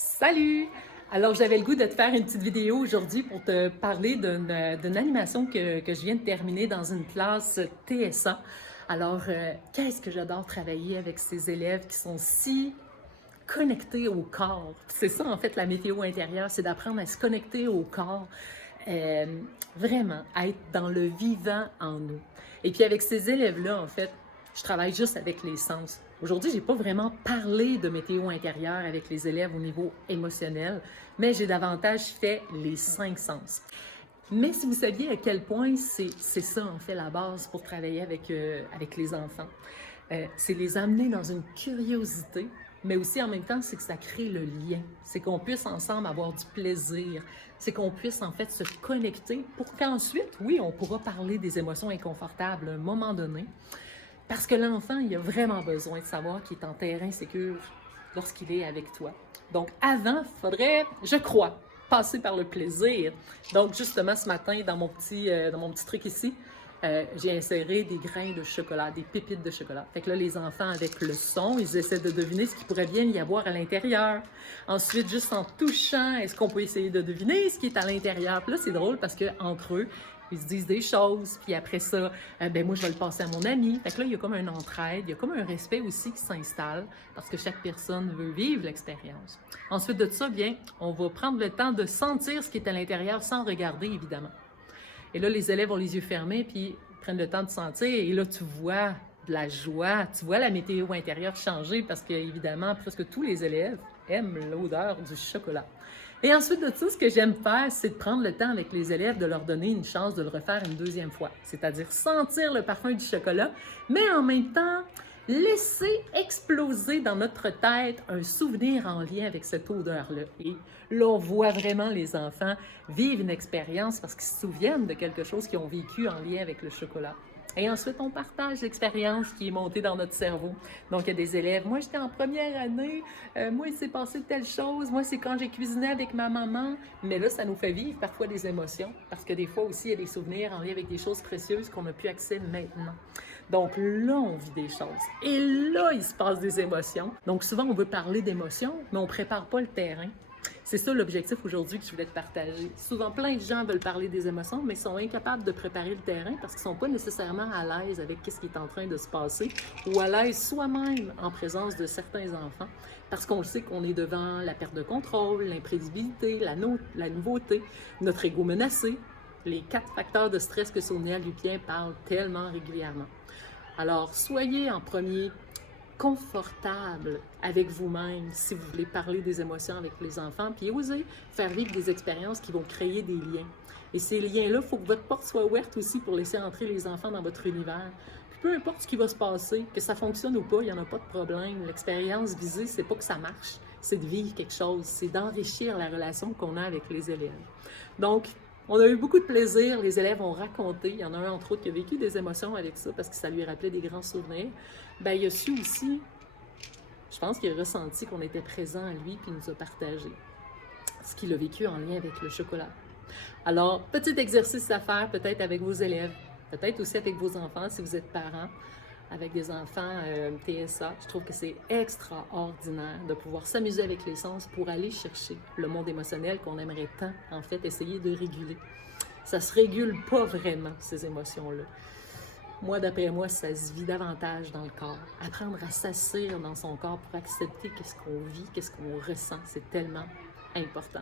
Salut! Alors, j'avais le goût de te faire une petite vidéo aujourd'hui pour te parler d'une animation que je viens de terminer dans une classe TSA. Alors, qu'est-ce que j'adore travailler avec ces élèves qui sont si connectés au corps. C'est ça, en fait, la météo intérieure, c'est d'apprendre à se connecter au corps, euh, vraiment, à être dans le vivant en nous. Et puis avec ces élèves-là, en fait, je travaille juste avec les sens. Aujourd'hui, j'ai pas vraiment parlé de météo intérieure avec les élèves au niveau émotionnel, mais j'ai davantage fait les 5 sens. Mais si vous saviez à quel point c'est ça, en fait, la base pour travailler avec les enfants, c'est les amener dans une curiosité, mais aussi en même temps, c'est que ça crée le lien. C'est qu'on puisse ensemble avoir du plaisir. C'est qu'on puisse en fait se connecter pour qu'ensuite, oui, on pourra parler des émotions inconfortables à un moment donné. Parce que l'enfant, il a vraiment besoin de savoir qu'il est en terrain sécure lorsqu'il est avec toi. Donc, avant, il faudrait, je crois, passer par le plaisir. Donc, justement, ce matin, dans mon petit truc ici, j'ai inséré des grains de chocolat, des pépites de chocolat. Fait que là, les enfants, avec le son, ils essaient de deviner ce qu'il pourrait bien y avoir à l'intérieur. Ensuite, juste en touchant, est-ce qu'on peut essayer de deviner ce qui est à l'intérieur? Puis là, c'est drôle parce qu'entre eux, ils se disent des choses, puis après ça, ben moi, je vais le passer à mon ami. Fait que là, il y a comme un entraide, il y a comme un respect aussi qui s'installe, parce que chaque personne veut vivre l'expérience. Ensuite de ça, bien, on va prendre le temps de sentir ce qui est à l'intérieur sans regarder, évidemment. Et là, les élèves ont les yeux fermés, puis prennent le temps de sentir, et là, tu vois de la joie, tu vois la météo intérieure changer, parce que, évidemment, presque tous les élèves aiment l'odeur du chocolat. Et ensuite de ça, ce que j'aime faire, c'est de prendre le temps avec les élèves de leur donner une chance de le refaire une deuxième fois. C'est-à-dire sentir le parfum du chocolat, mais en même temps, laisser exploser dans notre tête un souvenir en lien avec cette odeur-là. Et là, on voit vraiment les enfants vivre une expérience parce qu'ils se souviennent de quelque chose qu'ils ont vécu en lien avec le chocolat. Et ensuite, on partage l'expérience qui est montée dans notre cerveau. Donc, il y a des élèves. Moi, j'étais en première année. Moi, il s'est passé telle chose. Moi, c'est quand j'ai cuisiné avec ma maman. Mais là, ça nous fait vivre parfois des émotions. Parce que des fois aussi, il y a des souvenirs en lien avec des choses précieuses qu'on n'a plus accès maintenant. Donc là, on vit des choses. Et là, il se passe des émotions. Donc souvent, on veut parler d'émotions, mais on ne prépare pas le terrain. C'est ça l'objectif aujourd'hui que je voulais te partager. Souvent, plein de gens veulent parler des émotions, mais sont incapables de préparer le terrain parce qu'ils ne sont pas nécessairement à l'aise avec ce qui est en train de se passer ou à l'aise soi-même en présence de certains enfants parce qu'on le sait qu'on est devant la perte de contrôle, l'imprévisibilité, la nouveauté, notre ego menacé, les 4 facteurs de stress que Sonia Lupien parle tellement régulièrement. Alors, soyez en premier confortable avec vous-même si vous voulez parler des émotions avec les enfants, puis osez faire vivre des expériences qui vont créer des liens. Et ces liens-là, il faut que votre porte soit ouverte aussi pour laisser entrer les enfants dans votre univers. Puis peu importe ce qui va se passer, que ça fonctionne ou pas, il n'y en a pas de problème. L'expérience visée, c'est pas que ça marche, c'est de vivre quelque chose, c'est d'enrichir la relation qu'on a avec les élèves. Donc, on a eu beaucoup de plaisir, les élèves ont raconté, il y en a un entre autres qui a vécu des émotions avec ça parce que ça lui rappelait des grands souvenirs. Ben, il a su aussi, je pense qu'il a ressenti qu'on était présent à lui puis il nous a partagé ce qu'il a vécu en lien avec le chocolat. Alors, petit exercice à faire peut-être avec vos élèves, peut-être aussi avec vos enfants si vous êtes parents, avec des enfants TSA. Je trouve que c'est extraordinaire de pouvoir s'amuser avec les sens pour aller chercher le monde émotionnel qu'on aimerait tant, en fait, essayer de réguler. Ça se régule pas vraiment, ces émotions-là. Moi, d'après moi, ça se vit davantage dans le corps. Apprendre à s'asseoir dans son corps pour accepter qu'est-ce qu'on vit, qu'est-ce qu'on ressent, c'est tellement important.